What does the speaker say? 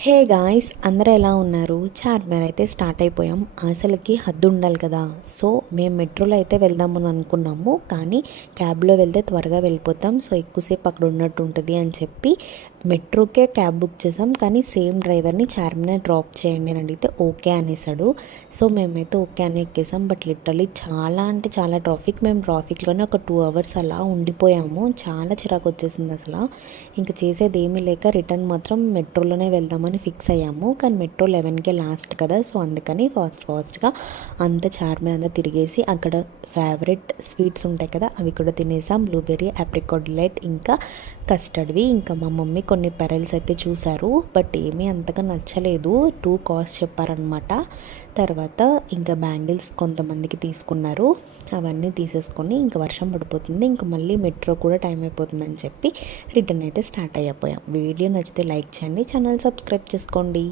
Hey guys, అందరూ ఎలా ఉన్నారు? చార్మినార్ అయితే స్టార్ట్ అయిపోయాం. అసలుకి హద్దు ఉండాలి కదా. సో మేము మెట్రోలో అయితే వెళ్దామని అనుకున్నాము, కానీ క్యాబ్లో వెళ్తే త్వరగా వెళ్ళిపోతాం, సో ఎక్కువసేపు అక్కడ ఉన్నట్టు ఉంటుంది అని చెప్పి మెట్రోకే క్యాబ్ బుక్ చేసాం. కానీ సేమ్ డ్రైవర్ని చార్మినార్ డ్రాప్ చేయండి అని అడిగితే ఓకే అనేసాడు. సో మేమైతే ఓకే అని ఎక్కేసాం. బట్ లిటరలీ చాలా అంటే చాలా ట్రాఫిక్. మేము ట్రాఫిక్లోనే ఒక 2 అవర్స్ అలా ఉండిపోయాము. చాలా చిరాకు వచ్చేసింది అసలు. ఇంకా చేసేది ఏమీ లేక రిటర్న్ మాత్రం మెట్రోలోనే వెళ్దామని ఫిక్స్ అయ్యాము. కానీ మెట్రో 11కే లాస్ట్ కదా, సో అందుకని ఫాస్ట్గా అంత చార్మినార్ అంతా తిరిగేసి అక్కడ ఫేవరెట్ స్వీట్స్ ఉంటాయి కదా, అవి కూడా తినేసాం. బ్లూబెర్రీ, ఆప్రికాట్ డిలైట్, ఇంకా కస్టర్డ్వి. ఇంకా మా మమ్మీ కొన్ని పెరల్స్ అయితే చూసారు, బట్ ఏమీ అంతగా నచ్చలేదు. 2 కాస్ట్ చెప్పారనమాట. తర్వాత ఇంకా బ్యాంగిల్స్ కొంతమందికి తీసుకున్నారు. అవన్నీ తీసేసుకొని ఇంకా వర్షం పడిపోతుంది, ఇంకా మళ్ళీ మెట్రో కూడా టైం అయిపోతుందని చెప్పి రిటర్న్ అయితే స్టార్ట్ అయిపోయాం. వీడియో నచ్చితే లైక్ చేయండి, ఛానల్ సబ్స్క్రైబ్ చేసుకోండి.